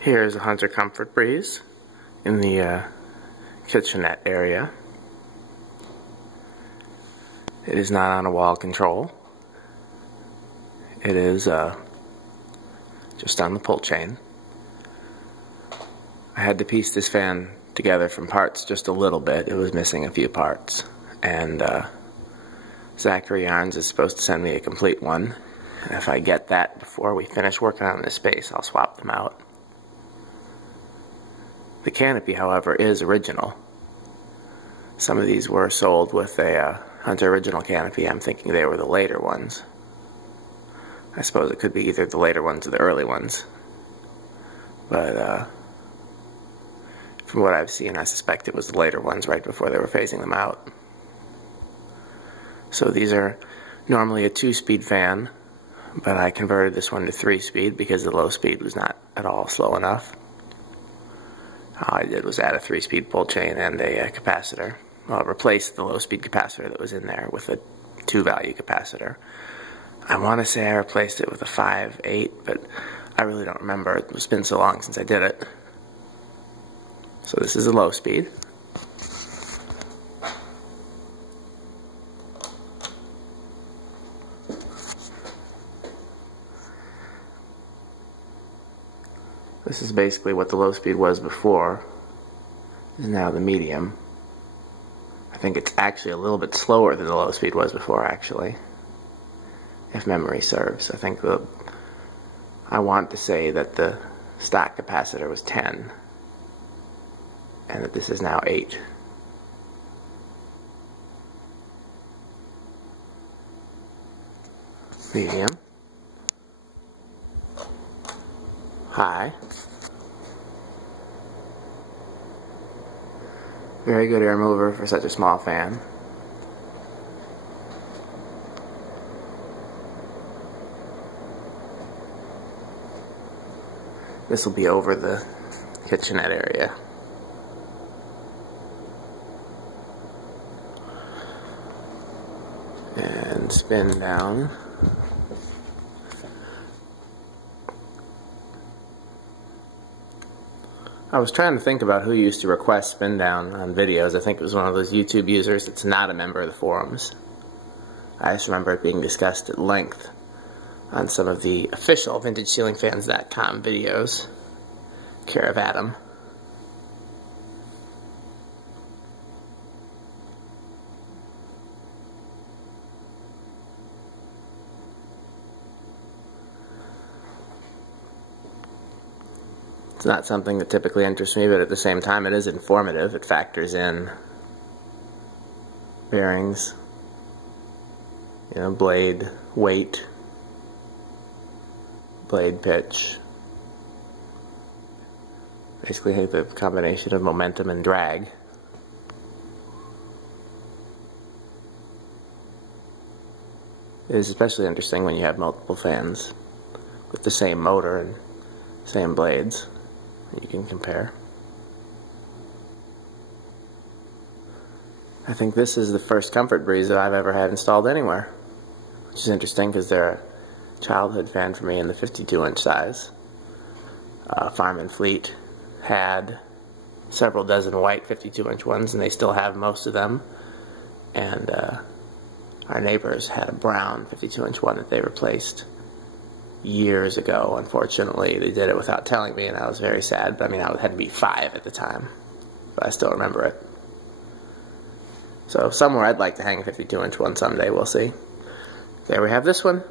Here's a Hunter Comfort Breeze in the kitchenette area. It is not on a wall control. It is just on the pull chain. I had to piece this fan together from parts just a little bit. It was missing a few parts. And Zachary Yarns is supposed to send me a complete one. And if I get that before we finish working on this space, I'll swap them out. The canopy, however, is original. Some of these were sold with a Hunter original canopy. I'm thinking they were the later ones. I suppose it could be either the later ones or the early ones. But from what I've seen, I suspect it was the later ones right before they were phasing them out. So these are normally a 2-speed fan, but I converted this one to 3-speed because the low speed was not at all slow enough. All I did was add a 3-speed pull chain and a capacitor. Well, replace the low-speed capacitor that was in there with a 2-value capacitor. I want to say I replaced it with a 5/8, but I really don't remember. It's been so long since I did it. So this is a low speed. This is basically what the low speed was before. This is now the medium. I think it's actually a little bit slower than the low speed was before, actually, if memory serves. I think I want to say that the stock capacitor was 10 and that this is now 8. Medium. High. Very good air mover for such a small fan. This will be over the kitchenette area. And spin down. I was trying to think about who used to request spin down on videos. I think it was one of those YouTube users that's not a member of the forums. I just remember it being discussed at length on some of the official VintageCeilingFans.com videos. Care of Adam. It's not something that typically interests me, but at the same time it is informative. It factors in bearings, blade weight, blade pitch, basically the combination of momentum and drag. It is especially interesting when you have multiple fans with the same motor and same blades that you can compare. I think this is the first Comfort Breeze that I've ever had installed anywhere, which is interesting because they're a childhood fan for me in the 52-inch size. Farm and Fleet had several dozen white 52-inch ones, and they still have most of them. And our neighbors had a brown 52-inch one that they replaced years ago. Unfortunately, they did it without telling me, and I was very sad. But I mean, I had to be 5 at the time, but I still remember it. So somewhere I'd like to hang a 52-inch one someday. We'll see. There we have this one.